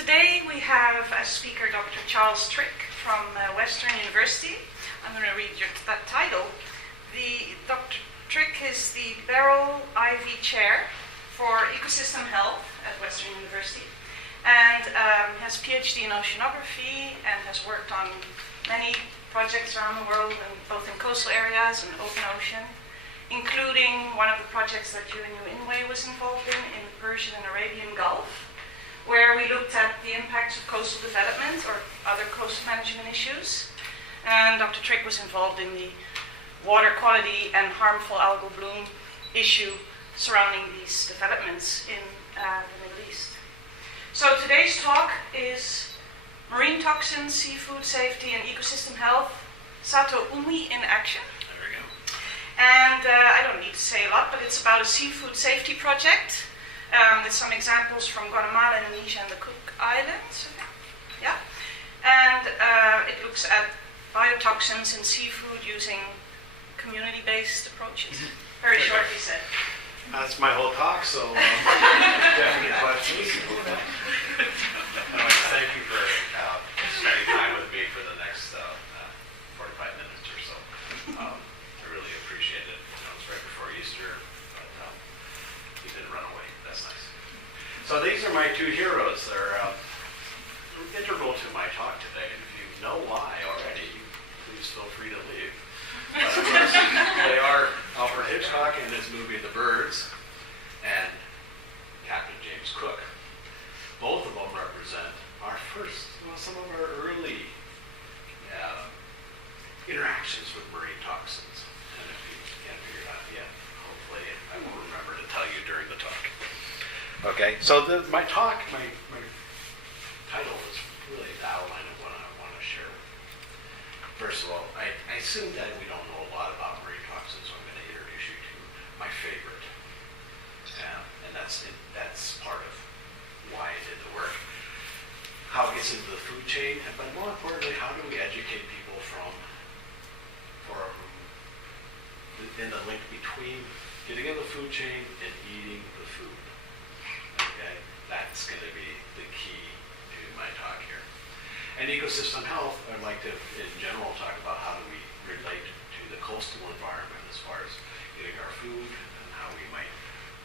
Today we have as speaker Dr. Charles Trick from Western University. I'm going to read that title. Dr. Trick is the Beryl Ivey Chair for Ecosystem Health at Western University and has Ph.D. in Oceanography and has worked on many projects around the world, both in coastal areas and open ocean, including one of the projects that UNU-INWEH was involved in the Persian and Arabian Gulf, where we looked at the impacts of coastal development or other coastal management issues. And Dr. Trick was involved in the water quality and harmful algal bloom issue surrounding these developments in the Middle East. So today's talk is Marine Toxins, Seafood Safety and Ecosystem Health, Sato in Action. There we go. And I don't need to say a lot, but it's about a seafood safety project. With some examples from Guatemala, Indonesia, and the Cook Islands. Yeah. And it looks at biotoxins in seafood using community-based approaches. Very shortly said. That's my whole talk, so definitely questions. Thank you for spending time with me for the next 45 minutes or so. I really appreciate it. It's right before Easter, but you didn't run away. That's nice. So these are my two heroes. They're integral to my talk today. And if you know why already, please feel free to leave. But of course, they are Alfred Hitchcock in his movie The Birds and Captain James Cook. Both of them represent our first, some of our early interactions with marine toxins. And if you can't figure it out yet, hopefully I will remember to tell you during the talk. Okay, so my talk, my title is really the outline of what I want to share. First of all, I assume that we don't know a lot about marine toxins, so I'm going to introduce you to my favorite. And that's part of why I did the work. How it gets into the food chain, but more importantly, how do we educate people in the link between getting in the food chain and eating the food. Okay, that's going to be the key to my talk here. And ecosystem health, I'd like to, in general, talk about how do we relate to the coastal environment as far as getting our food and how we might,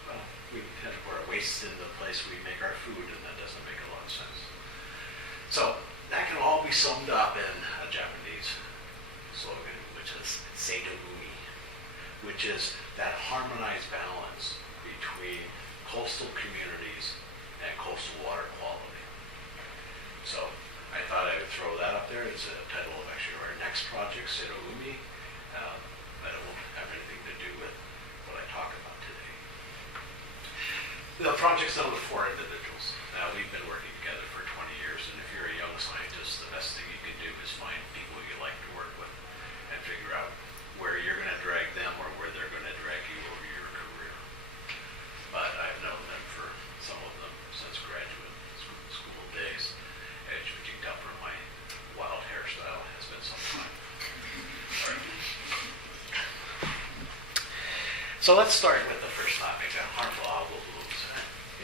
well, we tend to put our waste in the place we make our food, and that doesn't make a lot of sense. So that can all be summed up in a Japanese slogan, which is Sato, which is that harmonized balance between coastal communities and coastal water quality. So I thought I would throw that up there. It's a title of actually our next project, Sato. But it won't have anything to do with what I talk about today. The project's done with 4 individuals. Now we've been working together for 20 years, and if you're a young scientist, the best thing you can do is find people you like to work with and figure out where you're going to drag them or where they're going to drag you over your career. But I've known them for some of them since graduate school days. As you can tell from my wild hairstyle, it has been some time. All right. So let's start with the first topic, harmful algal blooms.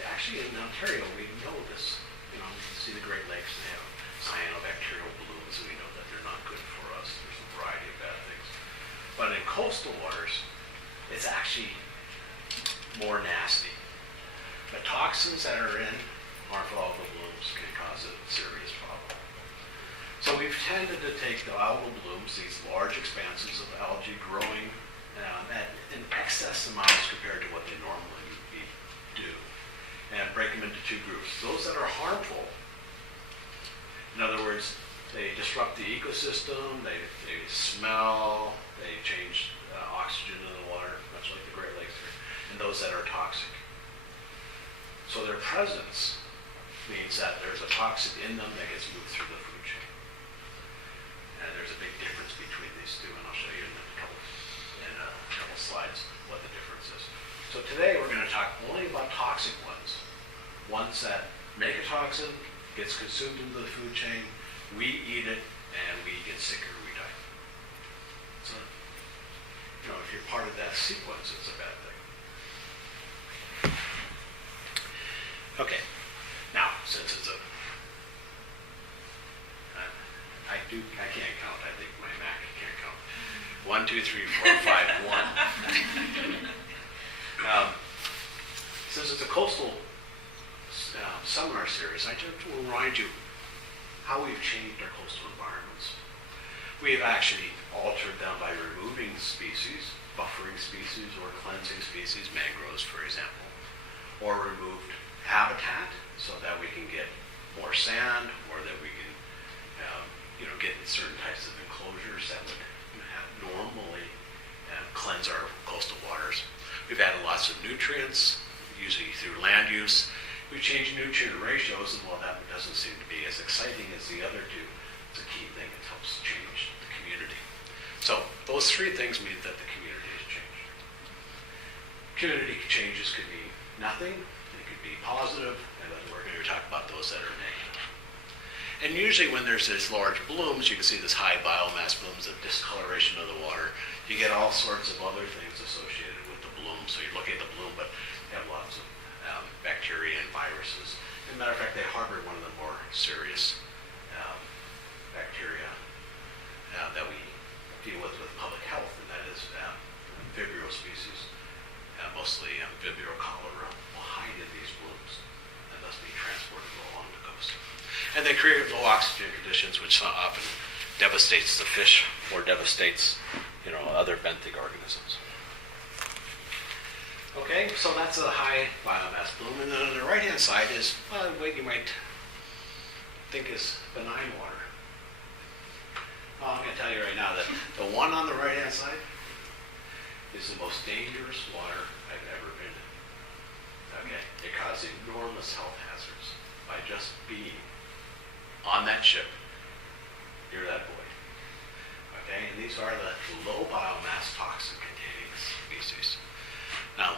Actually, in Ontario, we know this. You can see the Great Lakes, they have cyanobacterial blooms, and we know that they're not good for us. There's a variety of bad things. But in coastal waters, it's actually more nasty. The toxins that are in harmful algal blooms can cause a serious problem. So we've tended to take the algal blooms, these large expanses of algae growing in excess amounts compared to what they normally do, and break them into 2 groups. Those that are harmful, in other words, they disrupt the ecosystem, they smell, they change oxygen in the water, much like the Great Lakes here, and those that are toxic. So their presence means that there's a toxin in them that gets moved through the food chain. And there's a big difference between these two, and I'll show you in a couple slides what the difference is. So today we're going to talk only about toxic ones that make a toxin, gets consumed into the food chain, we eat it, and we get sick or we die. So, if you're part of that sequence, it's a bad thing. Okay. Now, since it's a I can't count. I think my Mac can't count. 1, 2, 3, 4, 5, 1. Since it's a coastal seminar series, I just want to remind you how we've changed our coastal environments. We have actually altered them by removing species, buffering species, or cleansing species, mangroves, for example, or removed habitat so that we can get more sand, or that we can, get certain types of enclosures that would normally cleanse our coastal waters. We've added lots of nutrients, usually through land use. We've changed nutrient ratios, and while that doesn't seem to be as exciting as the other two, it's a key thing that helps change the community. So those three things mean that the community has changed. Community changes could mean nothing, they could be positive, and then we're going to talk about those that are negative. And usually when there's these large blooms, you can see this high biomass blooms, the discoloration of the water. You get all sorts of other things associated with the bloom. So you look at the bloom, but you have lots of bacteria and viruses. As a matter of fact, they harbor one of the more serious bacteria that we deal with public health, and that is Vibrio species, mostly Vibrio cholera, will hide in these blooms and thus be transported along the coast. And they create low oxygen conditions, which often devastates the fish or devastates, other benthic organisms. Okay, so that's a high biomass bloom. And then on the right-hand side is what you might think is benign water. I'm going to tell you right now that the one on the right-hand side is the most dangerous water I've ever been in. Okay, it causes enormous health hazards by just being on that ship near that buoy. Okay, and these are the low biomass toxin containing species. Now,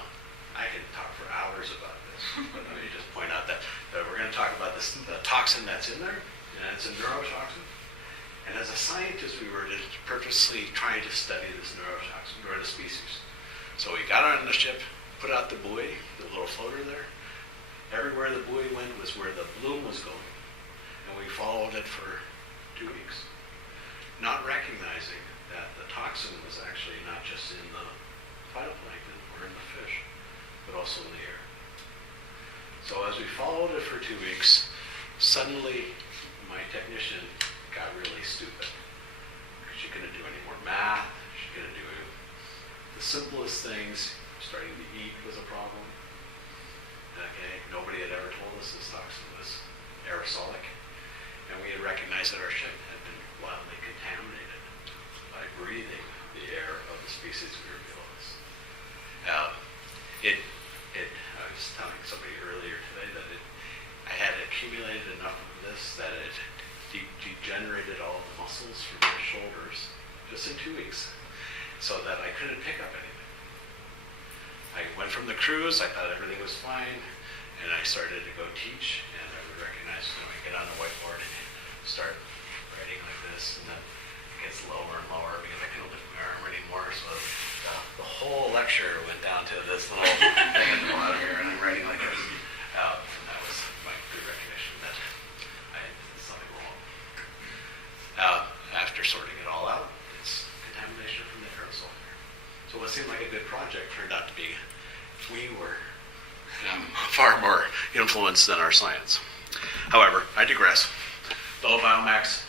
I can talk for hours about this, but let me just point out that we're going to talk about the toxin that's in there, and it's a neurotoxin. And as a scientist, we were just purposely trying to study this neurotoxin, or the species. So we got on the ship, put out the buoy, the little floater there. Everywhere the buoy went was where the bloom was going. And we followed it for 2 weeks, not recognizing that the toxin was actually not just in the phytoplankton or in the fish, but also in the air. So as we followed it for 2 weeks, suddenly my technician got really stupid. She couldn't do any more math. She couldn't do the simplest things. Starting to eat was a problem. Okay, nobody had ever told us this toxin was aerosolic. And we had recognized that our ship had been wildly contaminated by breathing the air of the species we were below us. I was telling somebody earlier today that I had accumulated enough of this that it degenerated all the muscles from my shoulders just in 2 weeks, so that I couldn't pick up anything. I went from the cruise, I thought everything was fine, and I started to go teach, and I would recognize when I get on the whiteboard and start writing like this, and then it gets lower and lower because I couldn't lift my arm anymore, so the whole lecture went down to this little thing at the bottom here, and I'm writing like this. And that was my good recognition that I had something wrong. After sorting it all out, it's contamination from the aerosol here. So what seemed like a good project turned out to be, we were far more influenced than our science. However, I digress. Low biomass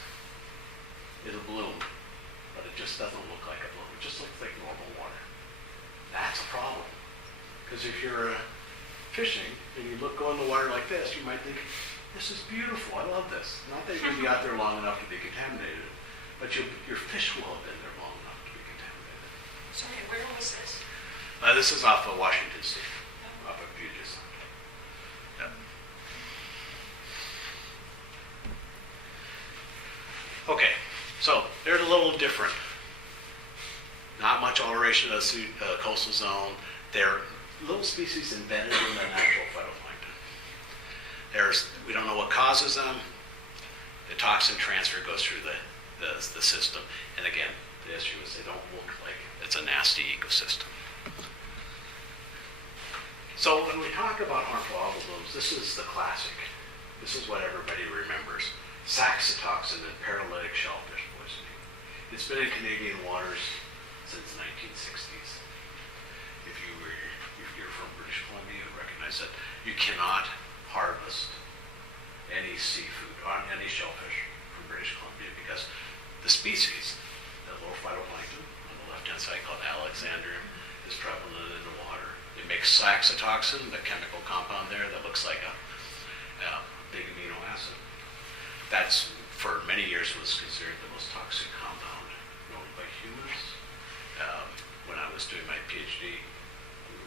is a bloom, but it just doesn't look like a bloom. It just looks like normal water. That's a problem. Because if you're fishing and you go in the water like this, you might think, this is beautiful, I love this. Not that you're going to be out there long enough to be contaminated, but your fish will have been there long enough to be contaminated. Sorry, where was this? This is off of Washington State, off of Puget Sound. Yep. Okay, so they're a little different. Not much alteration of the coastal zone. They're little species embedded in the natural phytoplankton. We don't know what causes them. The toxin transfer goes through the system. And again, the issue is they don't look like it's a nasty ecosystem. So when we talk about harmful algal blooms, this is the classic. This is what everybody remembers. Saxitoxin and paralytic shellfish. It's been in Canadian waters since the 1960s. If you're from British Columbia, you recognize that you cannot harvest any seafood, any shellfish from British Columbia because the species, the low phytoplankton on the left-hand side called Alexandrium, is prevalent in the water. It makes saxitoxin, the chemical compound there that looks like a big amino acid. That's, for many years, was considered the most toxic compound known by humans. When I was doing my Ph.D.,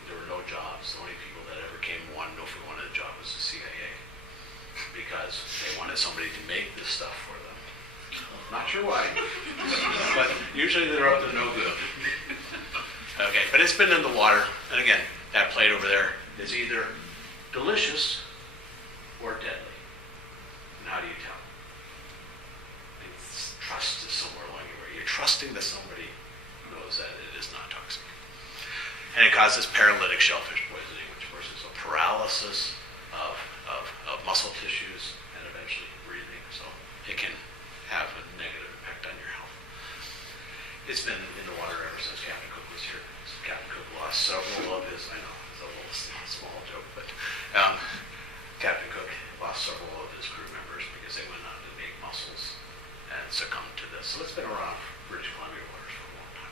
there were no jobs. The only people that ever came who wanted a job was the CIA, because they wanted somebody to make this stuff for them. Not sure why, but usually they're up to no good. Okay, but it's been in the water, and again, that plate over there is either delicious or deadly. And how do you tell? Trust is somewhere along your way. You're trusting that somebody knows that it is not toxic. And it causes paralytic shellfish poisoning, which of course is a paralysis of muscle tissues and eventually breathing. So it can have a negative impact on your health. It's been in the water ever since Captain Cook was here. So Captain Cook lost several of his, I know, it's a little small joke, but Captain Cook lost several of his crew members because they went on to make mussels and succumbed to this. So it's been around British Columbia waters for a long time.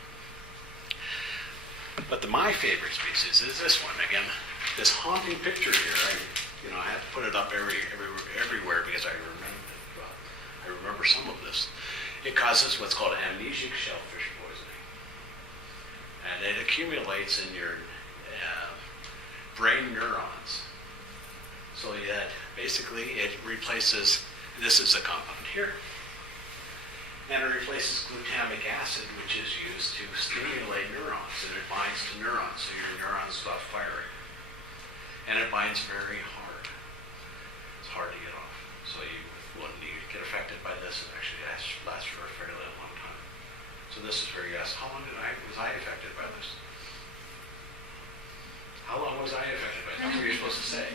But my favorite species is this one. Again, this haunting picture here. I had to put it up everywhere because I remember some of this. It causes what's called amnesic shellfish poisoning, and it accumulates in your brain neurons. So that basically it replaces. This is a compound here. And it replaces glutamic acid, which is used to stimulate neurons, and it binds to neurons, so your neurons stop firing. And it binds very hard. It's hard to get off. So when you get affected by this, it actually lasts for a fairly long time. So this is where you ask, how long was I affected by this? How long was I affected by this? That's what you're supposed to say.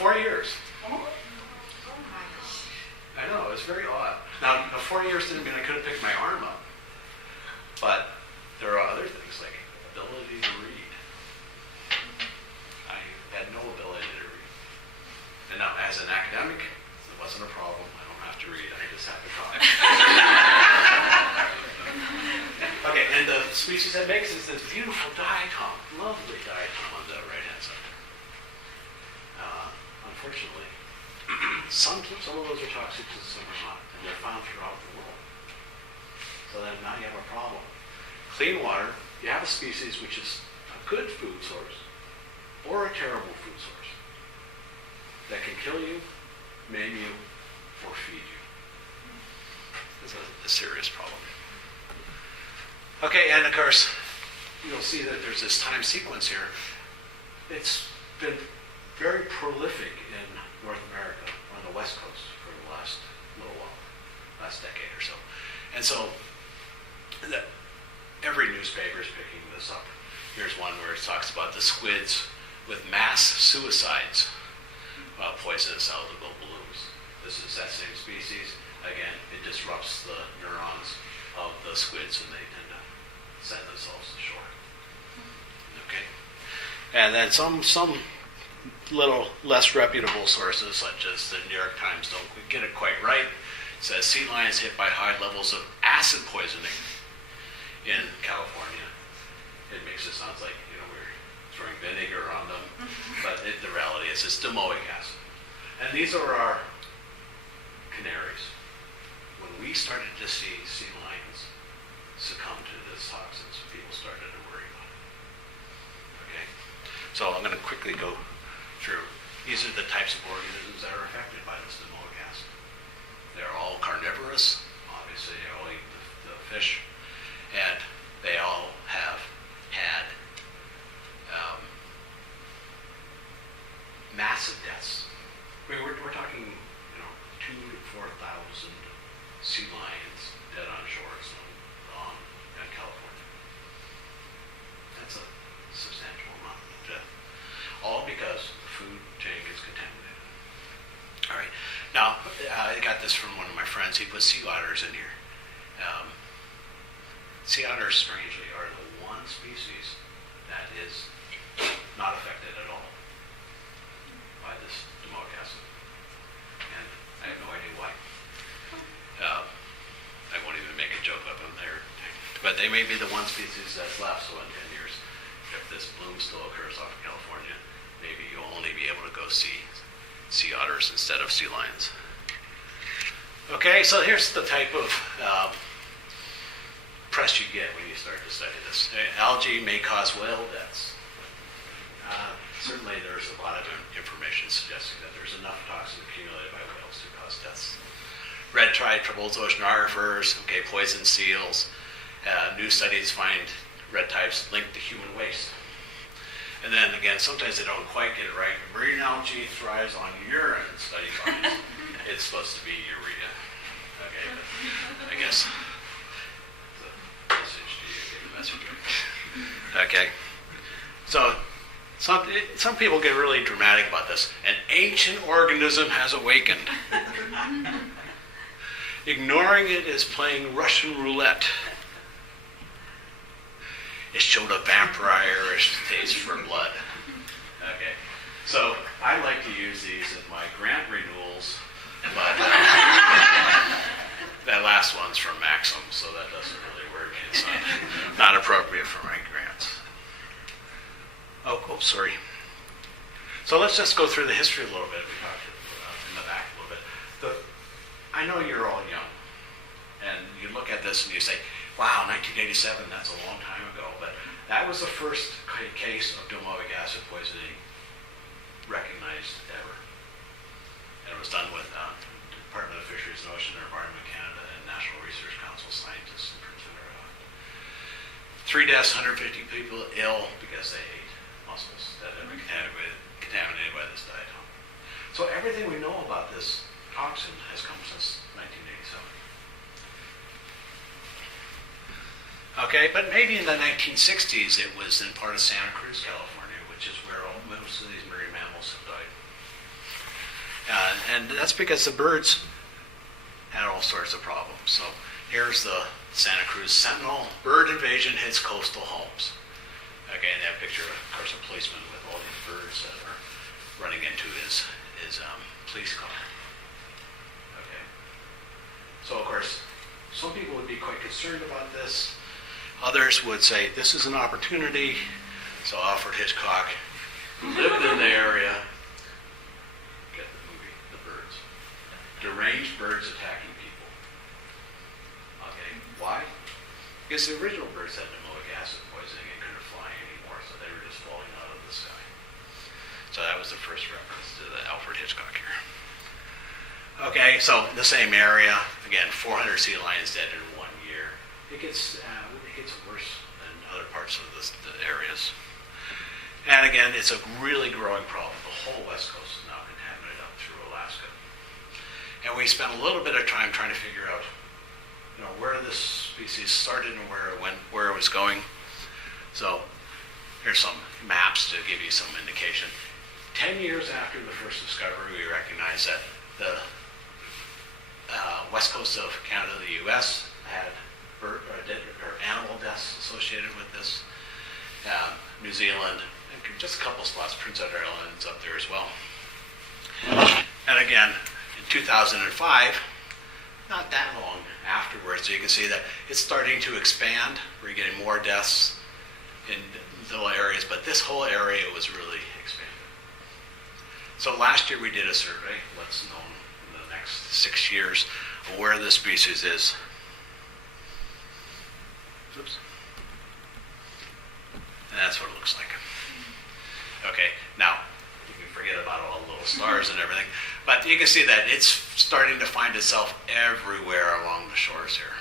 4 years. I know, it's very odd. Now, the 4 years didn't mean I couldn't pick my arm up, but there are other things like ability to read. I had no ability to read. And now, as an academic, it wasn't a problem. I don't have to read, I just have to talk. Okay, and the species that makes is this beautiful diatom, lovely diatom on the right-hand side. Unfortunately, some of those are toxic and some are not, and they're found throughout the world. So then now you have a problem. Clean water, you have a species which is a good food source or a terrible food source that can kill you, maim you, or feed you. It's a serious problem. Okay, and of course, you'll see that there's this time sequence here. It's been very prolific in North America on the West Coast for the last little while, last decade or so. And so every newspaper is picking this up. Here's one where it talks about the squids with mass suicides poisonous algal blooms. This is that same species. Again, it disrupts the neurons of the squids and they tend to send themselves to shore. Okay? And then some little less reputable sources, such as the New York Times, don't get it quite right. It says sea lions hit by high levels of acid poisoning in California. It makes it sound like we're throwing vinegar on them, but the reality is it's domoic acid. And these are our canaries. When we started to see sea lions succumb to this toxins, people started to worry about it. Okay, so I'm going to quickly go through. These are the types of organisms that are affected by this domoic acid. They're all carnivorous. Obviously, they all eat the fish. And they all have had massive deaths. I mean, we're talking, 2,000 to 4,000 sea lions dead on shores in California. That's a substantial amount of death. All because the food tank is contaminated. All right. Now, Now, I got this from one of my friends. He put sea otters in here. Sea otters, strangely, are the one species that is not affected at all by this domoic acid. And I have no idea why. I won't even make a joke of them there. But they may be the one species that's left, so in 10 years, if this bloom still occurs off of California, maybe you'll only be able to go see sea otters instead of sea lions. Okay, so here's the type of press you get when you start to study this. Algae may cause whale deaths. Certainly there's a lot of information suggesting that there's enough toxin accumulated by whales to cause deaths. Red tide troubles oceanographers, okay, poison seals. New studies find red types linked to human waste. And then again, sometimes they don't quite get it right. Marine algae thrives on urine, study finds. It's supposed to be urea. Okay, but I guess the message to you, get the message right. Okay, so some people get really dramatic about this. An ancient organism has awakened. Ignoring it is playing Russian roulette. It showed a vampire-ish taste for blood. Okay, so I like to use these in my grant renewals, but that last one's from Maxim, so that doesn't really work. It's not appropriate for my grants. Oh, sorry. So let's just go through the history a little bit. We talked in the back a little bit. I know you're all young, and you look at this and you say, wow, 1987, that's a long time ago, but that was the first case of domoic acid poisoning recognized ever. And it was done with Department of Fisheries and Ocean Environment Canada and National Research Council scientists in Prince Edward Island. 3 deaths, 150 people ill because they ate mussels that had been contaminated by this diatom. So everything we know about this toxin has come since 1987. Okay, but maybe in the 1960s it was in part of Santa Cruz, California, which is where most of these marine mammals have died. And that's because the birds had all sorts of problems. So here's the Santa Cruz Sentinel. Bird invasion hits coastal homes. Okay, and they have a picture, of course, a policeman with all these birds that are running into his police car. Okay. So, of course, some people would be quite concerned about this. Others would say, this is an opportunity. So Alfred Hitchcock, who lived in the area, get the movie, The Birds. Deranged birds attacking people. Okay, why? Because the original birds had domoic acid poisoning and couldn't fly anymore, so they were just falling out of the sky. So that was the first reference to the Alfred Hitchcock here. Okay, so the same area, again, 400 sea lions dead in 1 year. It gets worse than other parts of the areas. And again, it's a really growing problem. The whole West Coast is now contaminated up through Alaska. And we spent a little bit of time trying to figure out, where this species started and where it was going. So here's some maps to give you some indication. 10 years after the first discovery, we recognized that the west coast of Canada, the U.S., had animal deaths associated with this. New Zealand, and just a couple spots, Prince Edward Island's up there as well. And again, in 2005, not that long afterwards, so you can see that it's starting to expand. We're getting more deaths in little areas, but this whole area was really expanded. So last year we did a survey, what's known in the next 6 years, of where the species is. Oops. And that's what it looks like. Okay, now, you can forget about all the little stars and everything, but you can see that it's starting to find itself everywhere along the shores here.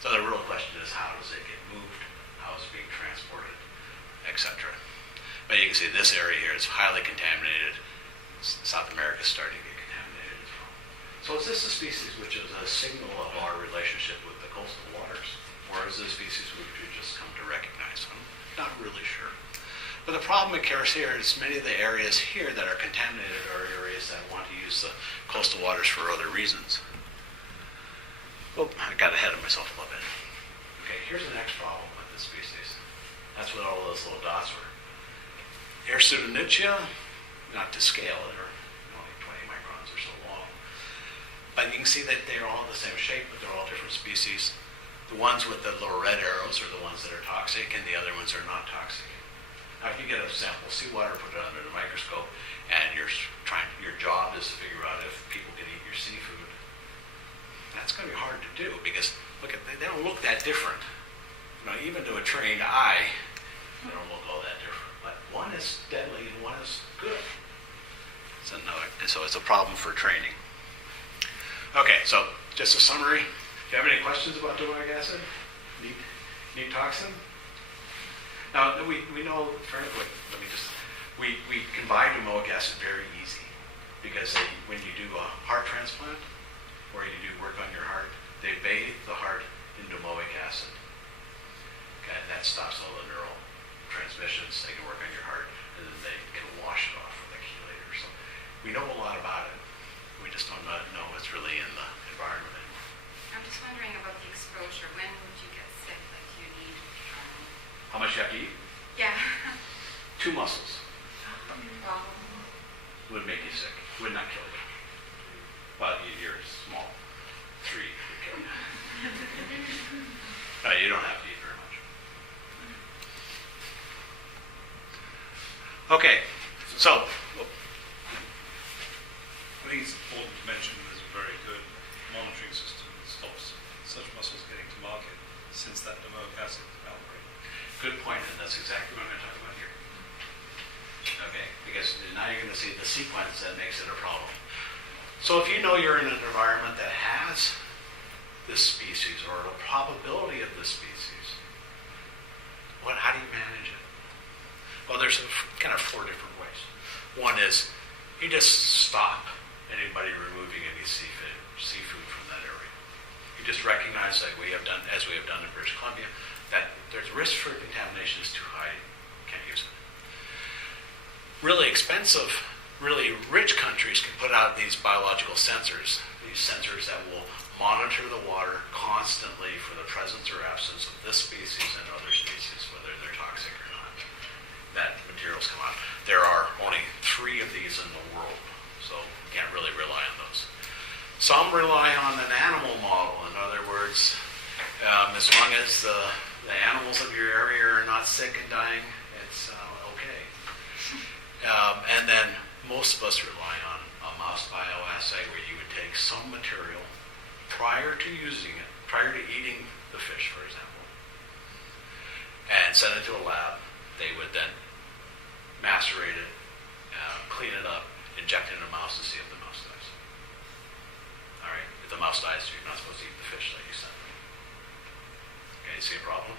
So the real question is, how does it get moved? How is it being transported, etc. But you can see this area here is highly contaminated. South America is starting to get contaminated as well. So is this a species which is a signal of our relationship with the coastal waters? Or is it a species which we just come to recognize? I'm not really sure. But the problem occurs here is many of the areas here that are contaminated are areas that want to use the coastal waters for other reasons. Oh, I got ahead of myself a little bit. Okay, here's the next problem with this species. That's what all those little dots were. Here's Pseudonutia, not to scale, they're only 20 microns or so long. But you can see that they're all the same shape, but they're all different species. The ones with the little red arrows are the ones that are toxic, and the other ones are not toxic. Now, if you get a sample of seawater, put it under the microscope, and your job is to figure out if people can eat your seafood, that's going to be hard to do because look at they don't look that different. You know, even to a trained eye, they don't look all that different. But one is deadly and one is good. So it's a problem for training. Okay, so just a summary. Do you have any questions about domoic acid? Neat toxin? Now we know, we can buy domoic acid very easy because when you do a heart transplant or you do work on your heart, they bathe the heart in domoic acid. Okay, and that stops all the neural transmissions. They can work on your heart and then they can wash it off with a chelator. So we know a lot about it. We just don't know what's really in the environment anymore. I'm just wondering about the exposure. When would you get sick? Like, do you need... How much you have to eat? Yeah. 2 mussels Well, would make you sick. Would not kill you. But you're small. 3 would kill you. You don't have to eat very much. Okay, so... I think it's important to mention there's a very good monitoring system that stops such mussels getting to market since that domoic acid outbreak. Good point, and that's exactly what I'm going to talk about here. Okay, because now you're going to see the sequence that makes it a problem. So if you know you're in an environment that has this species or a probability of this species, how do you manage it? Well, there's kind of 4 different ways. One is you just stop anybody removing any seafood from that area. You just recognize, like we have done, as we have done in British Columbia, that there's risk for contamination is too high. Can't use it. Really expensive, really rich countries can put out these biological sensors, that will monitor the water constantly for the presence or absence of this species and other species, whether they're toxic or not. That materials come out. There are only 3 of these in the world, so you can't really rely on those. Some rely on an animal model. In other words, as long as the animals of your area are not sick and dying, it's okay. And then most of us rely on a mouse bioassay where you would take some material prior to using it, prior to eating the fish, for example, and send it to a lab. They would then macerate it, clean it up, inject it in a mouse to see if the mouse dies. All right? If the mouse dies, you're not supposed to eat the fish that you sent them. Okay, you see a problem?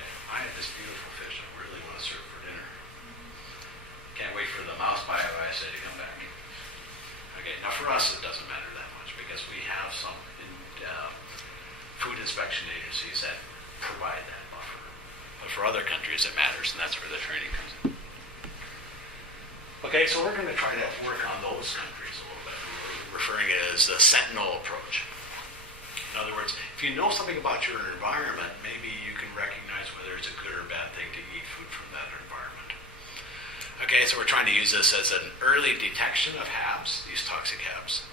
Yeah, I have this beautiful fish I really want to serve for dinner. Can't wait for the mouse bioassay to come back. Okay, now for us it doesn't matter that much because we have some food inspection agencies that provide that buffer. But for other countries it matters, and that's where the training comes in. Okay, so we're going to try to work on those countries a little bit. We're referring to it as the Sentinel Approach. In other words, if you know something about your environment, maybe you can recognize whether it's a good or bad thing to eat food from that environment. Okay, so we're trying to use this as an early detection of HABs, these toxic HABs.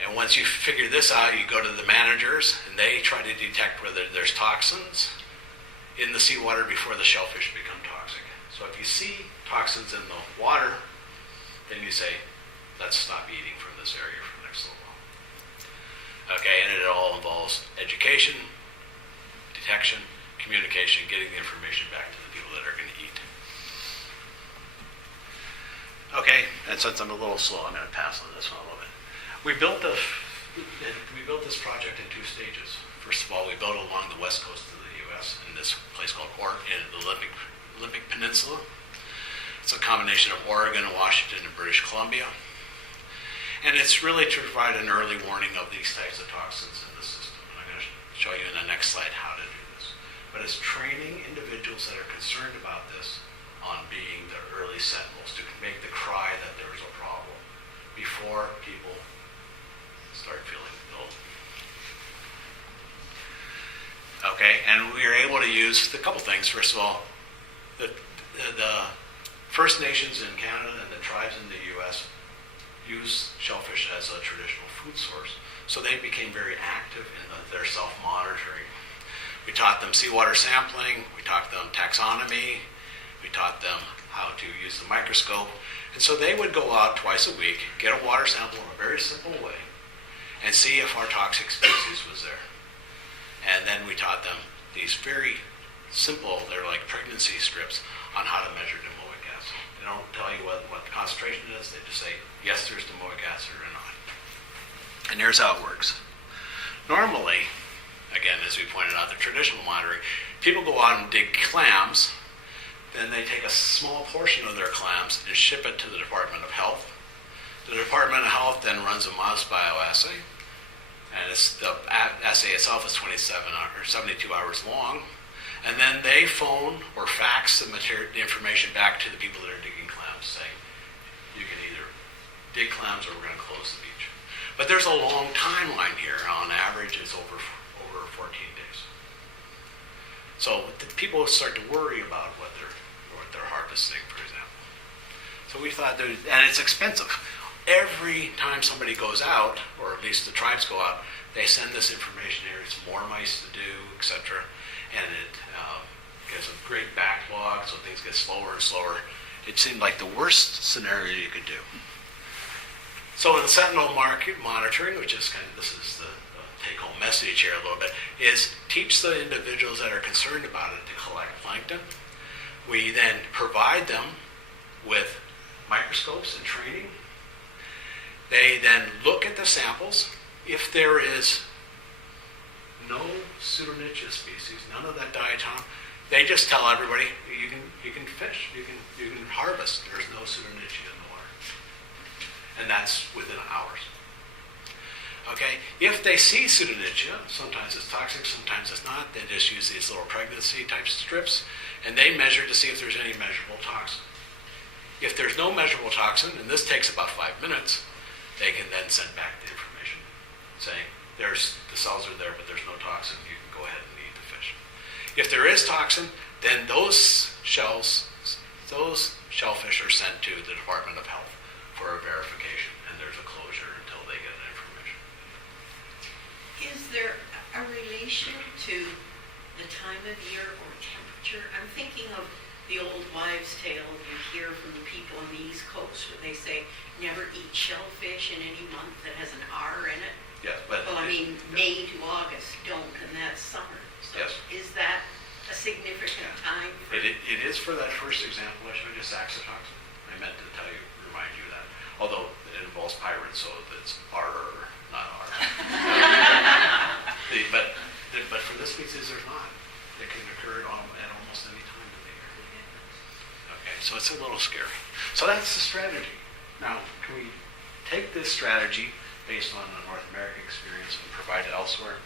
And once you figure this out, you go to the managers, and they try to detect whether there's toxins in the seawater before the shellfish become toxic. So if you see toxins in the water, then you say, let's stop eating from this area for the next little while. Okay, and it all involves education, detection, communication, getting the information back to the people that are going to eat. Okay, and since I'm a little slow, I'm going to pass on this one a little bit. We built this project in 2 stages. First of all, we built along the west coast of the U.S. in this place called in the Olympic Peninsula. It's a combination of Oregon, Washington, and British Columbia. And it's really to provide an early warning of these types of toxins in the system. And I'm going to show you in the next slide how to do this. but it's training individuals that are concerned about this on being the early sentinels to make the cry that there's a problem before people start feeling ill. Okay, and we are able to use a couple things. First of all, the First Nations in Canada and the tribes in the U.S. use shellfish as a traditional food source. So they became very active in their self-monitoring. We taught them seawater sampling, we taught them taxonomy, we taught them how to use the microscope. And so they would go out twice a week, get a water sample in a very simple way, and see if our toxic species was there. And then we taught them these very simple, they're like pregnancy strips, on how to measure domoic acid. They don't tell you what the concentration is, they just say, yes, there's domoic acid or not. And here's how it works. Normally, again, as we pointed out, the traditional monitoring, people go out and dig clams, then they take a small portion of their clams and ship it to the Department of Health. The Department of Health then runs a mouse bioassay, and the assay itself is 72 hours long, and then they phone or fax the information back to the people that are digging clams, saying, you can either dig clams or we're going to close the beach. But there's a long timeline here. On average, it's over 14 days. So people start to worry about what they're harvesting, for example. So we thought, and it's expensive. Every time somebody goes out, or at least the tribes go out, they send this information here. It's more mice to do, etc. And it gives a great backlog, so things get slower and slower. It seemed like the worst scenario you could do. So in the Sentinel market monitoring, which is this is the take-home message here a little bit, is teach the individuals that are concerned about it to collect plankton. We then provide them with microscopes and training. They then look at the samples. If there is no Pseudonychia species, none of that diatom, they just tell everybody, you can fish, you can harvest. There's no Pseudonychia in the water. And that's within hours. Okay, if they see Pseudonychia, sometimes it's toxic, sometimes it's not, they just use these little pregnancy type strips, and they measure to see if there's any measurable toxin. If there's no measurable toxin, and this takes about 5 minutes, they can then send back the information saying, the cells are there, but there's no toxin, you can go ahead and eat the fish. If there is toxin, then those shellfish are sent to the Department of Health for a verification, and there's a closure until they get the information. Is there a relation to the time of year or temperature? I'm thinking of the old wives' tale you hear from the people on the East Coast where they say, never eat shellfish in any month that has an R in it. Yes, but well, I mean, May to August don't, and that's summer. So yes. Is that a significant time? It is for that first example I showed you, saxitoxin. I meant to remind you of that. Although it involves pirates, so it's R, not R. But for this species, there's not. It can occur at almost any time of the year. Okay, so it's a little scary. So that's the strategy. Now, can we take this strategy based on the North American experience and provide it elsewhere?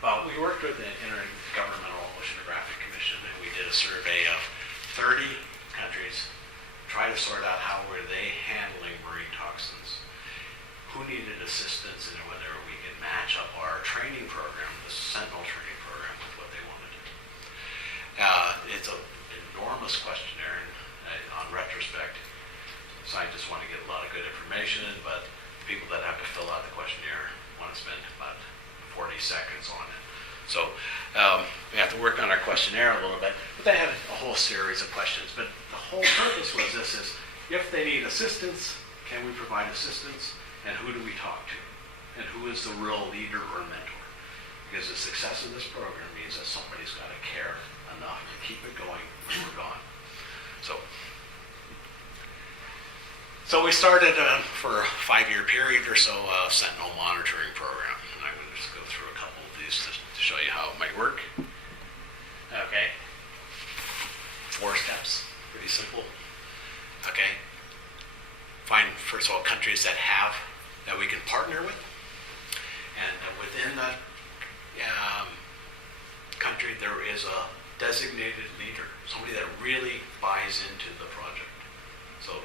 Well, we worked with the Intergovernmental Oceanographic Commission, and we did a survey of 30 countries, try to sort out how were they handling marine toxins, who needed assistance, and whether we could match up our training program, the Sentinel training program, with what they wanted to do. It's an enormous questionnaire, and on retrospect, scientists want to get a lot of good information, but people that have to fill out the questionnaire want to spend about 40 seconds on it. So we have to work on our questionnaire a little bit, but they had a whole series of questions. But the whole purpose was this is, if they need assistance, can we provide assistance, and who do we talk to? And who is the real leader or mentor? Because the success of this program means that somebody's got to care enough to keep it going when we're gone. So we started for a 5-year period or so Sentinel monitoring program. And I'm going to just go through a couple of these to show you how it might work. Okay. 4 steps, pretty simple. Okay. Find, first of all, countries that we can partner with. And within the country, there is a designated leader, somebody that really buys into the project. So,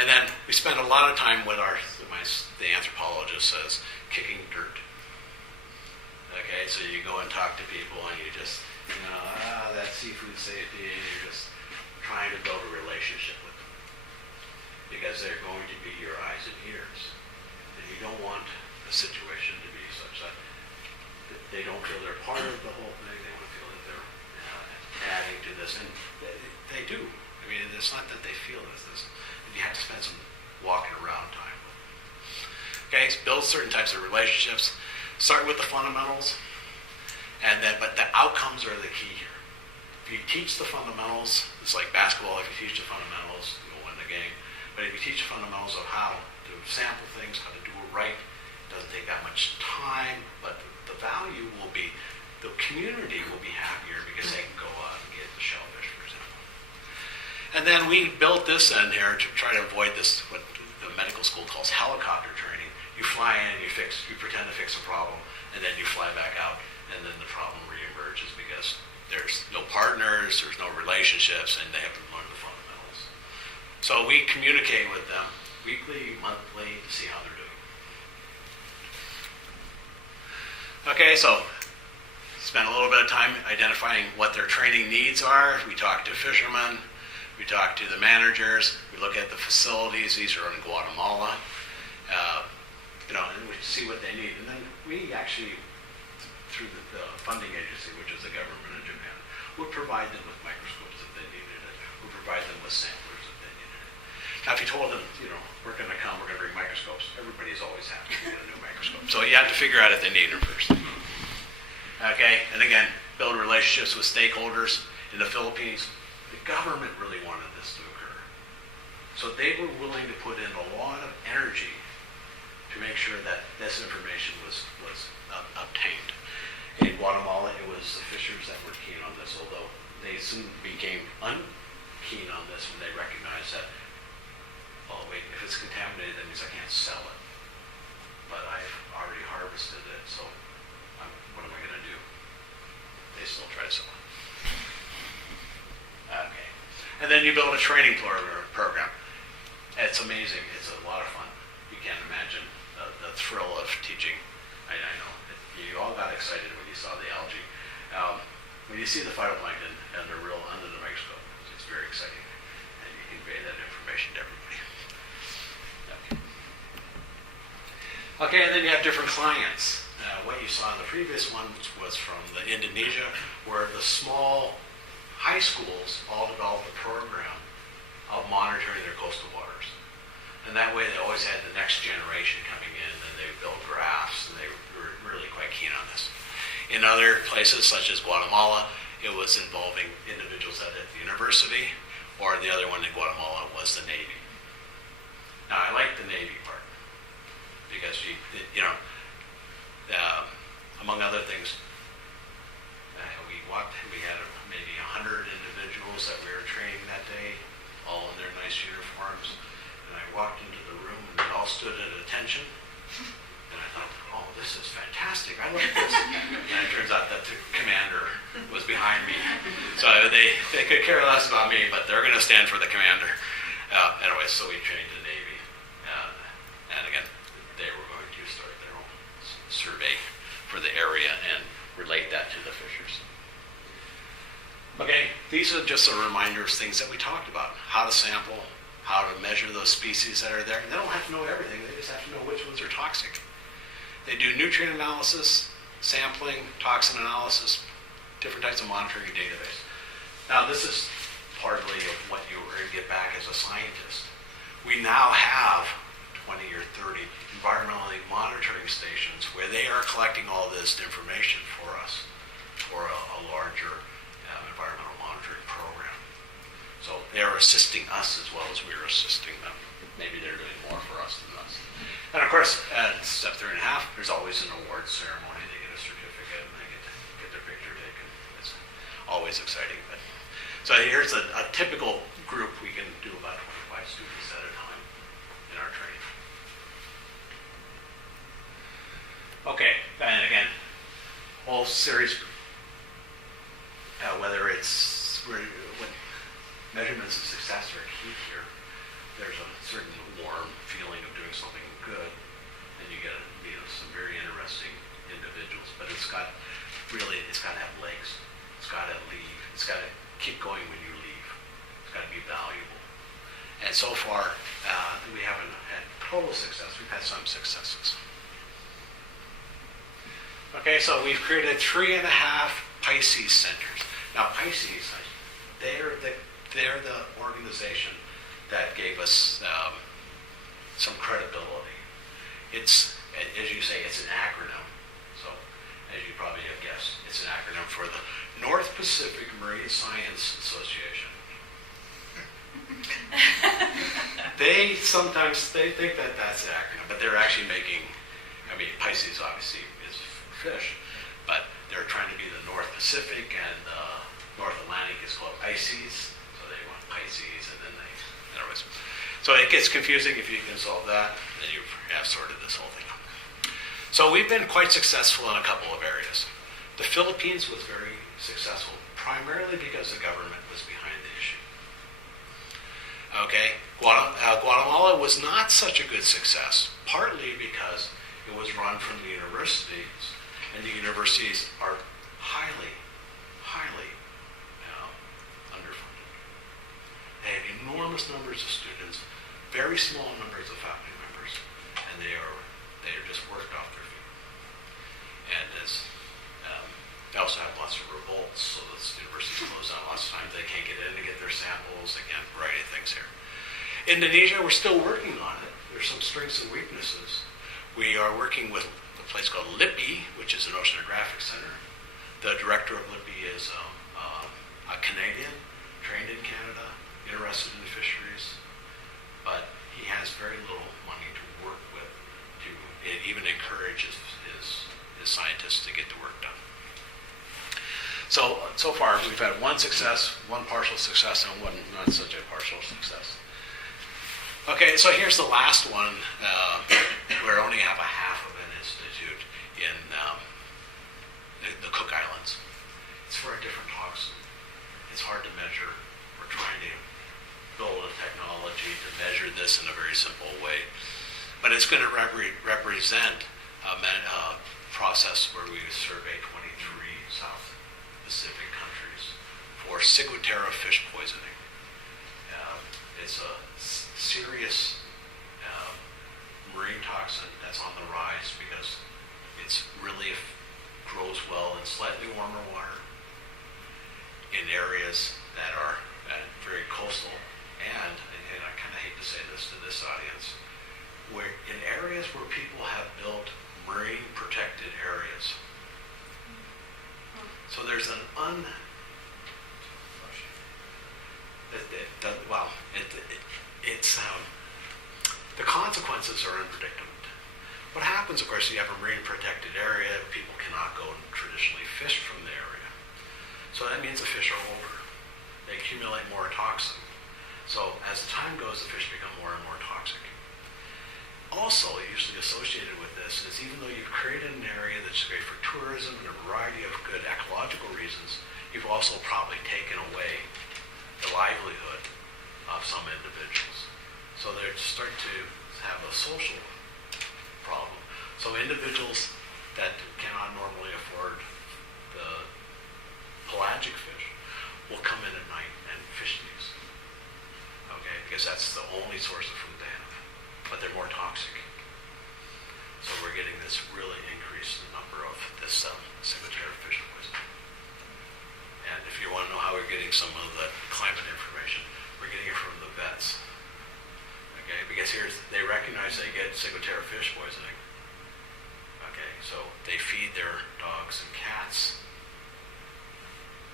and then we spend a lot of time with the anthropologist says, kicking dirt. Okay, so you go and talk to people and you just, that seafood safety, and you're just trying to build a relationship with them. Because they're going to be your eyes and ears. And you don't want the situation to be such that they don't feel they're part of the whole thing. They want to feel that they're adding to this. And they do. I mean, it's not that they feel this. You have to spend some walking around time. Okay, so build certain types of relationships. Start with the fundamentals. But the outcomes are the key here. If you teach the fundamentals, it's like basketball. If you teach the fundamentals, you'll win the game. But if you teach the fundamentals of how to sample things, how to do it right, it doesn't take that much time, but the value will be, the community will be happier because they can go out and get the shellfish, for example. And then we built this in here to try to avoid this, what the medical school calls helicopter training. You fly in, you pretend to fix a problem, and then you fly back out, and then the problem reemerges because there's no partners, there's no relationships, and they haven't learned the fundamentals. So we communicate with them weekly, monthly, to see how they're doing. Okay, so spend a little bit of time identifying what their training needs are. We talk to fishermen, we talk to the managers, we look at the facilities. These are in Guatemala. And we see what they need. And then we actually, through the funding agency, which is the government of Japan, would provide them with microscopes if they needed it. Would provide them with samplers if they needed it. Now, if you told them, we're going to come, we're going to bring microscopes, everybody's always happy to get a new microscope. So you have to figure out if they need them first. Okay, and again, build relationships with stakeholders. In the Philippines, the government really wanted this to occur. So they were willing to put in a lot of energy to make sure that this information was obtained. In Guatemala, it was the fishers that were keen on this, although they soon became unkeen on this when they recognized that, oh wait, if it's contaminated, that means I can't sell it. But I've already harvested it, so what am I going to do? They still try to sell it. Okay. And then you build a training program. It's amazing. It's a lot of fun. You can't imagine the thrill of teaching. I know. You all got excited when you saw the algae. When you see the phytoplankton and they're real under the microscope, it's very exciting. And you convey that information to everybody. Okay, and then you have different clients. What you saw in the previous one was from Indonesia, where the small high schools all developed a program of monitoring their coastal waters. And that way they always had the next generation coming in, and they built graphs, and they were really quite keen on this. In other places, such as Guatemala, it was involving individuals at the university, or the other one in Guatemala was the Navy. Now, I like the Navy part, because among other things, we had maybe 100 individuals that we were training that day, all in their nice uniforms. And I walked into the room and they all stood at attention. And I thought, oh, this is fantastic. I like this. And it turns out that the commander was behind me. So they could care less about me, but they're going to stand for the commander. Anyway, so we trained the Navy. And again, they were going to start their own survey for the area and relate that to the fishers. Okay, these are just a reminder of things that we talked about. How to sample, how to measure those species that are there. They don't have to know everything, they just have to know which ones are toxic. They do nutrient analysis, sampling, toxin analysis, different types of monitoring a database. Now this is partly of what you were going to get back as a scientist. We now have 20 or 30 environmentally monitoring stations where they are collecting all this information for us for a larger environmental monitoring program. So they are assisting us as well as we are assisting them. Maybe they're doing more for us than us. And of course, at step 3.5, there's always an awards ceremony. They get a certificate and they get their picture taken. It's always exciting. So here's a typical group. We can do about 25 students at a time in our training. Okay, and again, whole series there's a certain warm feeling of doing something good, and you get some very interesting individuals. But it's got to have legs. It's got to leave. It's got to keep going when you leave. It's got to be valuable. And so far, we haven't had total success. We've had some successes. Okay, so we've created 3.5 PICES centers. Now, PICES, they're the organization that gave us some credibility. It's, as you say, it's an acronym. So, as you probably have guessed, it's an acronym for the North Pacific Marine Science Association. They think that that's the acronym, but they're actually making, PICES obviously is fish, but they're trying to be the North Pacific, and North Atlantic is called PICES, so they want PICES, and then anyways. So it gets confusing. If you can solve that, then you have sorted this whole thing out. So we've been quite successful in a couple of areas. The Philippines was very successful, primarily because the government was behind the issue. Okay, Guatemala was not such a good success, partly because it was run from the universities, and the universities are highly underfunded. They have enormous numbers of students, very small numbers of faculty members, and they are just worked off their feet. And they also have lots of revolts, so the universities close down lots of times. They can't get in to get their samples. They can't, variety of things here. Indonesia, we're still working on it. There's some strengths and weaknesses. We are working with a place called LIPI, which is an oceanographic center. The director of LIPI is a Canadian, trained in Canada, interested in fisheries, but he has very little money to work with to even encourage his scientists to get the work done. So far, we've had one success, one partial success, and one not such a partial success. Okay, so here's the last one. We only have a half of an institute in the Cook Islands. It's for a different toxin. It's hard to measure. We're trying to build a technology to measure this in a very simple way. But it's going to represent a process where we survey 23 South Pacific countries for ciguatera fish poisoning. It's a serious marine toxin that's on the rise because it's really grows well in slightly warmer water in areas that are very coastal, and I kind of hate to say this to this audience, where in areas where people have built marine protected areas. So there's an the consequences are unpredictable. What happens, of course, you have a marine protected area, people cannot go and traditionally fish from the area. So that means the fish are older. They accumulate more toxin. So as time goes, the fish become more and more toxic. Also, usually associated with this is even though you've created an area that's great for tourism and a variety of good ecological reasons, you've also probably taken away the livelihood of some individuals. So they're starting to have a social problem. So individuals that cannot normally afford the pelagic fish will come in at night and fish these. Okay, because that's the only source of food they have. But they're more toxic. So we're getting this really increased number of this ciguatera fish poisoning. And if you want to know how we're getting some of the climate information, we're getting it from the vets. Okay, because they recognize they get ciguatera fish poisoning. Okay, so they feed their dogs and cats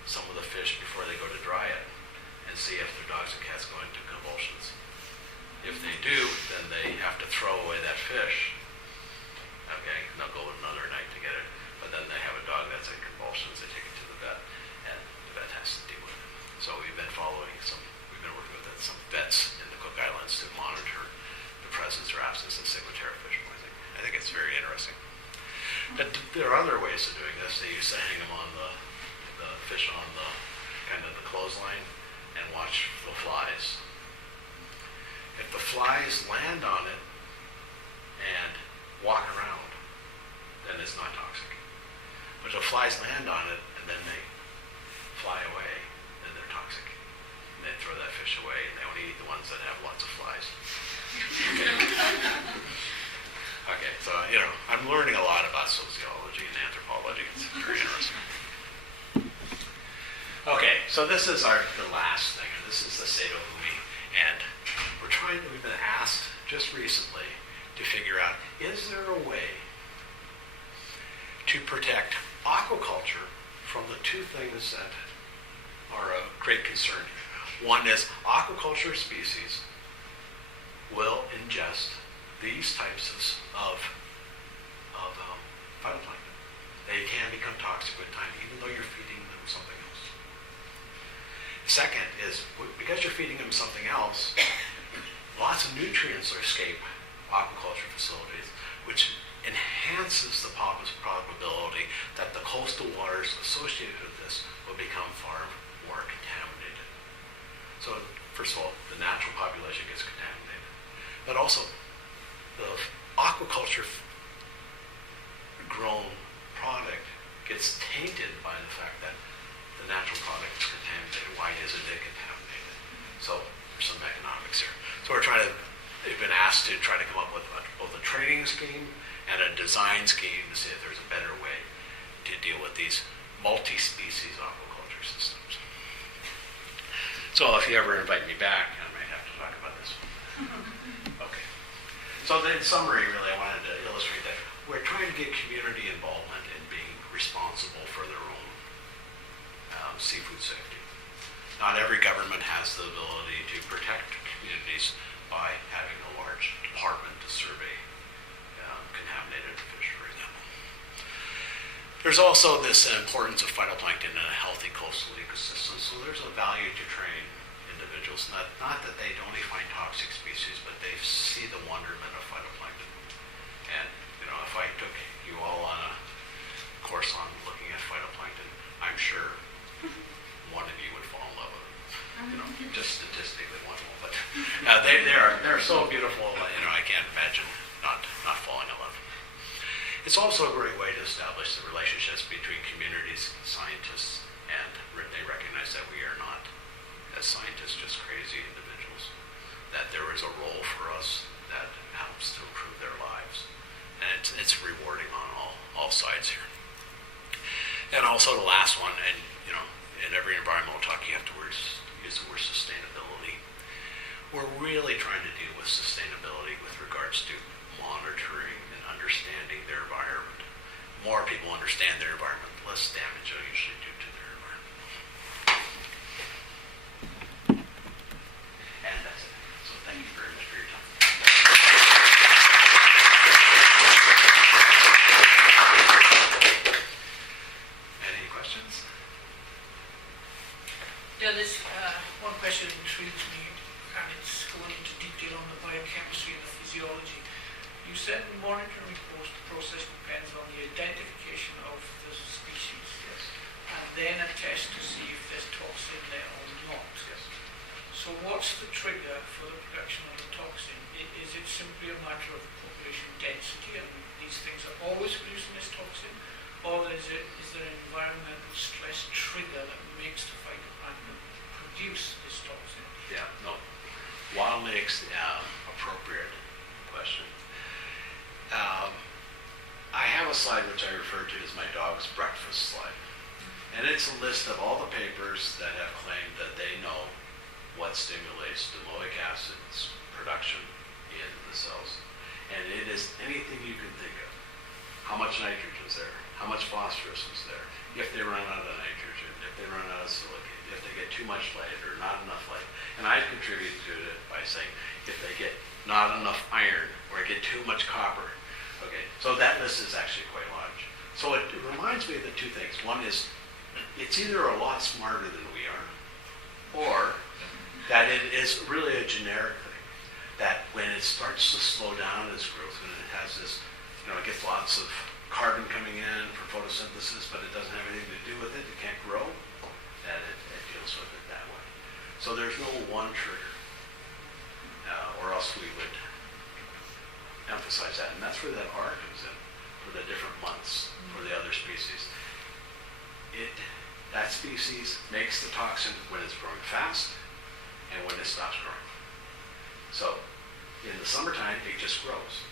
some of the fish before they go to dry it and see if their dogs and cats go into convulsions. If they do, then they have to throw away that fish. Okay, and they'll go another night to get it. But then they have a dog that's in convulsions, they take it to the vet, and the vet has to deal with it. So we've been working with some vets in the Cook Islands to monitor the presence or absence of ciguatera fish poisoning. I think it's very interesting. But there are other ways of doing this. They used to hang them on the fish on the kind of the clothesline and watch the flies. If the flies land on it and walk around, then it's not toxic. But if flies land on it and then they fly away, then they're toxic. And they throw that fish away, and they only eat the ones that have lots of flies. Okay. Okay, so, I'm learning a lot about sociology and anthropology. It's very interesting. Okay, so this is the last thing, and this is the Sato. And we've been asked just recently to figure out, is there a way to protect aquaculture from the two things that are of great concern here? One is aquaculture species will ingest these types of phytoplankton. They can become toxic with time, even though you're feeding them something else. Second is, because you're feeding them something else, lots of nutrients escape aquaculture facilities, which enhances the probability that the coastal waters associated with this will become far more contaminated. So, first of all, the natural population gets contaminated. But also, the aquaculture grown product gets tainted by the fact that the natural product is contaminated. Why isn't it contaminated? So there's some economics here. So they've been asked to try to come up with both a training scheme and a design scheme to see if there's a better way to deal with these multi-species aquaculture systems. So if you ever invite me back, I might have to talk about this one. Okay. So in summary, really, I wanted to illustrate that we're trying to get community involvement in being responsible for their own seafood safety. Not every government has the ability to protect communities by having a large department to survey contaminated fish, for example. There's also this importance of phytoplankton in a healthy coastal ecosystem, so there's a value to train individuals, not that they only find toxic species, but they see the wonderment of phytoplankton. And, if I took you all on a course on looking at phytoplankton, I'm sure one of you would fall in love with them. Just statistically one will, but they're so beautiful, I can't imagine not falling in love. It's also a great way to establish the relationships between communities, scientists, and they recognize that we are not, as scientists, just crazy individuals, that there is a role for us that helps to improve their lives. And it's rewarding on all sides here. And also the last one, and in every environmental talk you have to use the word sustainability. We're really trying to deal with sustainability with regards to monitoring and understanding their environment. More people understand their environment, the less damage they usually do to their environment. And that's it. So thank you very much for your time. Any questions? Yeah, this one question intrigues me, and it's going into detail on the biochemistry and the physiology. You said the monitoring process depends on the identification of the species, Yes. and then a test to see if there's toxin there or not. Yes. So what's the trigger for the production of the toxin? Is it simply a matter of population density, and these things are always producing this toxin, or is there an environmental stress trigger that makes the phytoplankton produce this toxin? Yeah, no. Wild makes appropriate question. I have a slide which I refer to as my dog's breakfast slide. And it's a list of all the papers that have claimed that they know what stimulates domoic acid's production in the cells. And it is anything you can think of. How much nitrogen is there? How much phosphorus is there? If they run out of nitrogen, if they run out of silicate, if they get too much light or not enough light. And I contribute to it by saying if they get not enough iron or get too much copper. Okay, so that list is actually quite large. So it reminds me of the two things. One is it's either a lot smarter than we are, or that it is really a generic thing. That when it starts to slow down its growth, and it has this, it gets lots of carbon coming in for photosynthesis, but it doesn't have anything to do with it, it can't grow, that it deals with it that way. So there's no one trigger, or else we that's where that R comes in, for the different months for the other species. That species makes the toxin when it's growing fast and when it stops growing. So in the summertime, it just grows.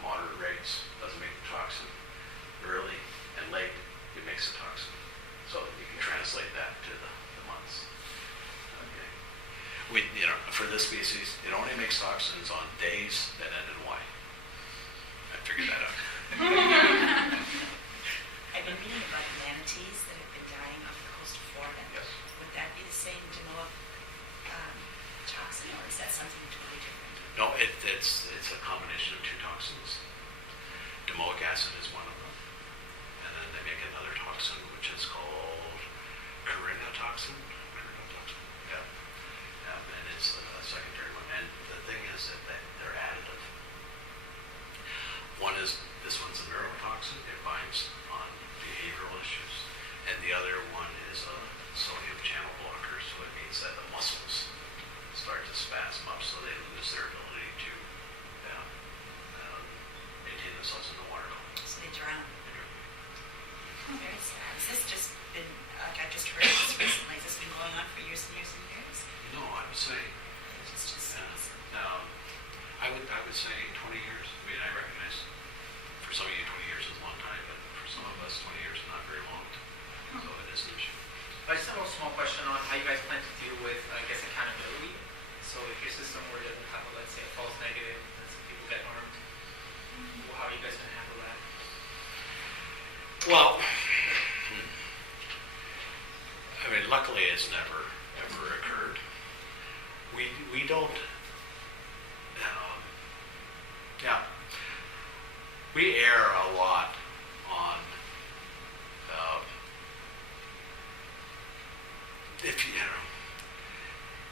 Moderate rates, doesn't make the toxin. Early and late, it makes the toxin. So you can translate that to the months. Okay. For this species, it only makes toxins on days that end in Y. I figured that out. I've been reading about manatees that have been dying off the coast of Florida. Yes. Would that be the same Demoa toxin, or is that something totally different? No, it's a combination of two toxins. Domoic acid is one of them. And then they make another toxin, which is called toxin. Yeah. And it's a secondary one. And the thing is that they're additive. This one's a neurotoxin. It binds on behavioral issues. And the other one is a sodium channel blocker, so it means that the muscles start to spasm up so they lose their ability to maintain themselves in the water column. So they drown. Very sad. Has this just been, like I just heard this recently, has this been going on for years and years and years? No, I would say, It's just I would say 20 years. I mean, I recognize for some of you 20 years is a long time, but for some of us 20 years is not very long. So it is an issue. I just have a small question on how you guys plan to deal with, I guess, accountability. So if your system were to have, let's say, a false negative and some people get harmed, how are you guys going to handle that? Well, I mean, luckily it's never occurred. We don't, we err a lot on,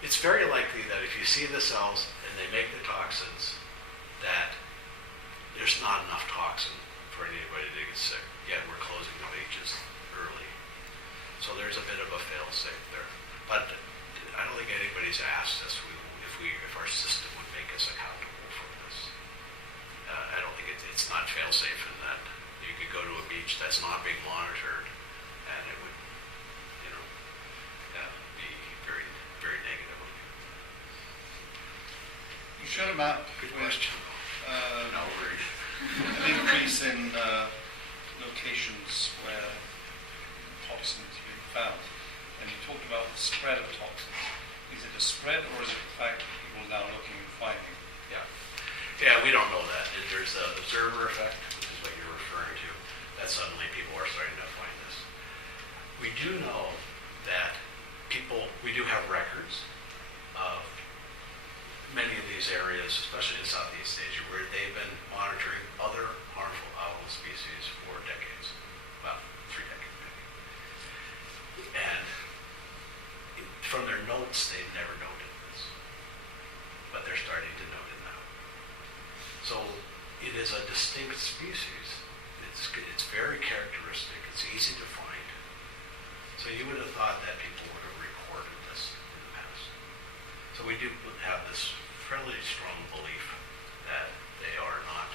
it's very likely that if you see the cells and they make the toxins, that there's not enough toxin for anybody to get sick. Yet we're closing the leaches early. So there's a bit of a fail-safe there. But I don't think anybody's asked us if our system would make us accountable for this. I don't think it's not fail-safe in that you could go to a beach that's not being monitored and it would, be very, very negative. You showed a map Good with question. No worries. an increase in locations where toxins are being found. And you talked about the spread of toxins. Is it a spread or is it the fact that people are now looking and finding? Yeah, we don't know that. There's the observer effect, which is what you're referring to, that suddenly people are starting to find this. We do know that we do have records of many of these areas, especially in Southeast Asia, where they've been monitoring other harmful algal species for decades. Well, 3 decades maybe. And from their notes, they've never noted this. But they're starting to note it now. So it is a distinct species. It's very characteristic. It's easy to find. So you would have thought that people would have recorded this in the past. So we do have this fairly strong belief that they are not,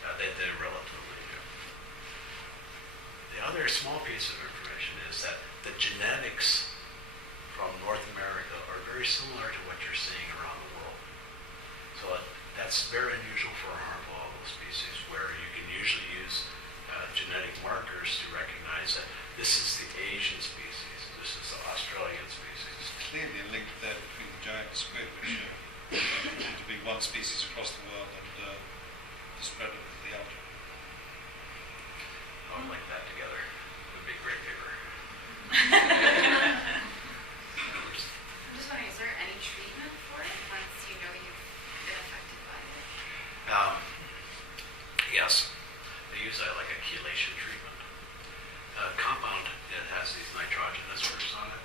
that they're relatively new. The other small piece of information is that the genetics from North America are very similar to what you're seeing around the world. So that's very unusual for a harmful algal species, where you can usually use genetic markers to recognize that this is the Asian species, this is the Australian species. Clearly a link there between the giant squid, which seem to be one species across the world, and the spread of the algae. I would like that together. It would be a great paper. I'm just wondering, is there any treatment for it once you know you've been affected by it? Yes, they use that like a chelation treatment. Compound, it has these nitrogenous groups on it,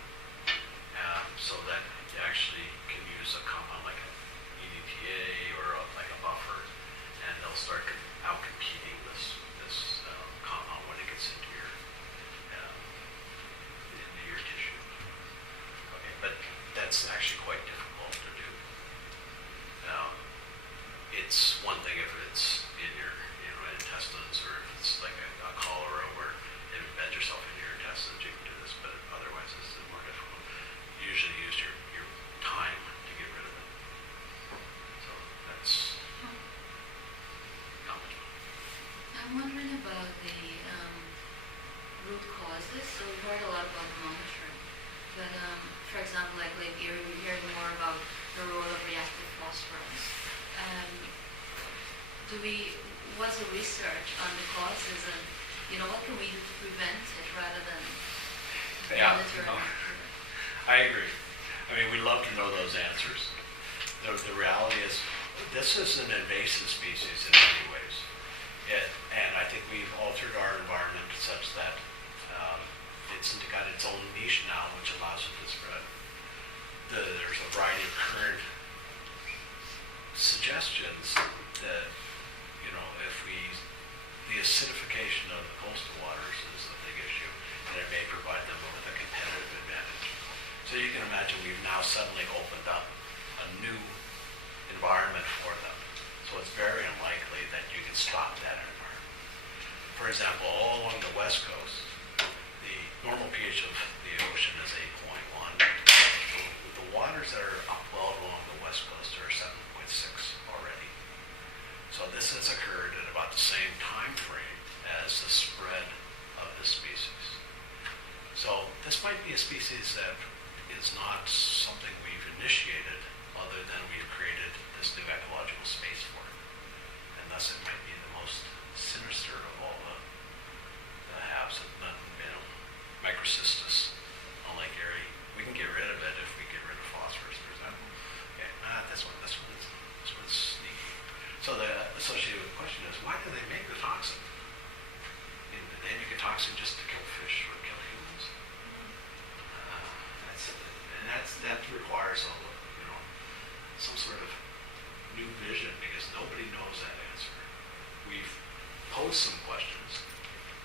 so that you actually can use a compound like an EDTA or like a buffer, and they'll start lots of research on the causes and, what can we do to prevent it rather than Yeah, monitor no, it? I agree. I mean, we'd love to know those answers. The reality is, this is an invasive species in many ways. And I think we've altered our environment such that it's got its own niche now, which allows it to spread. There's a variety of current suggestions that, if the acidification of the coastal waters is a big issue, and it may provide them with a competitive advantage. So you can imagine we've now suddenly opened up a new environment for them. So it's very unlikely that you can stop that environment. For example, all along the west coast, the normal pH of the ocean is 8.1. The waters that are upwelled along the west coast are 7.6 already. So this has occurred at about the same time frame as the spread of the species. So this might be a species that is not something we've initiated other than we've created this new ecological space for it. And thus it might be the most sinister of all the HABs, microcystis, unlike Erie. We can get rid of it if we get rid of phosphorus, for example. Okay, this one's sneaky. So the associated question is, why do they make the toxin? They make a toxin just to kill fish or kill humans. That requires some sort of new vision because nobody knows that answer. We've posed some questions,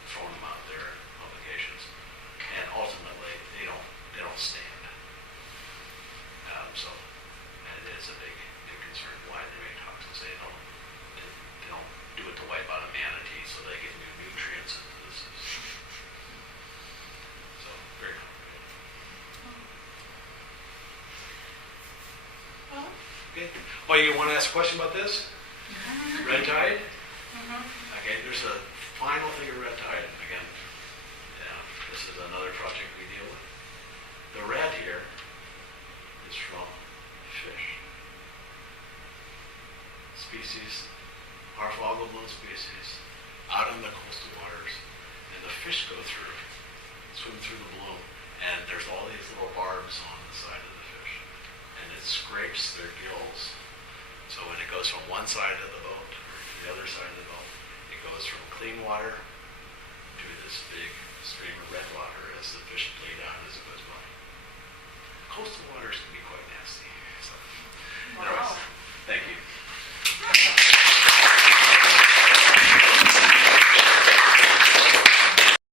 thrown them out there in publications, and ultimately they don't stand. So it is a big concern why they make toxins. They don't do it to wipe out a manatee so they get new nutrients into the system. So very complicated. Okay. Well, you want to ask a question about this? Red tide? Okay, there's a final thing of red tide. Again, this is another project we deal with. The red here is from fish. Species, harmful algal bloom species, out in the coastal waters, and the fish go through, swim through the bloom, and there's all these little barbs on the side of the fish, and it scrapes their gills. So when it goes from one side of the boat to the other side of the boat, it goes from clean water to this big stream of red water as the fish bleed out as it goes by. Coastal waters can be quite